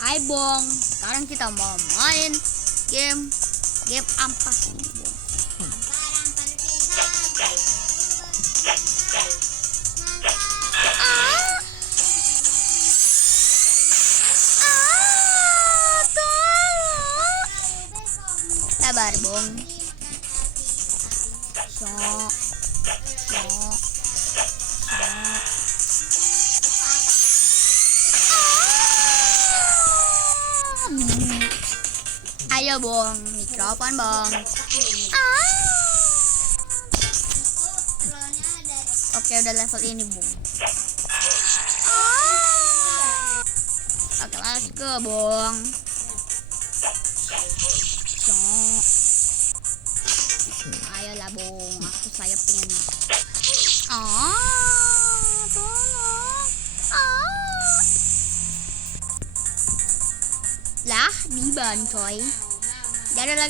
Hai Bong, sekarang kita mau main game ampas ini Bong. Sabar Bong. Ayo Bong, mikrofon Bong. Oke, udah level ini Bong. Oke, let's go Bong. Ayolah Bong, aku sayapin. Tolong. Lah, diban coy. Gak ada lagi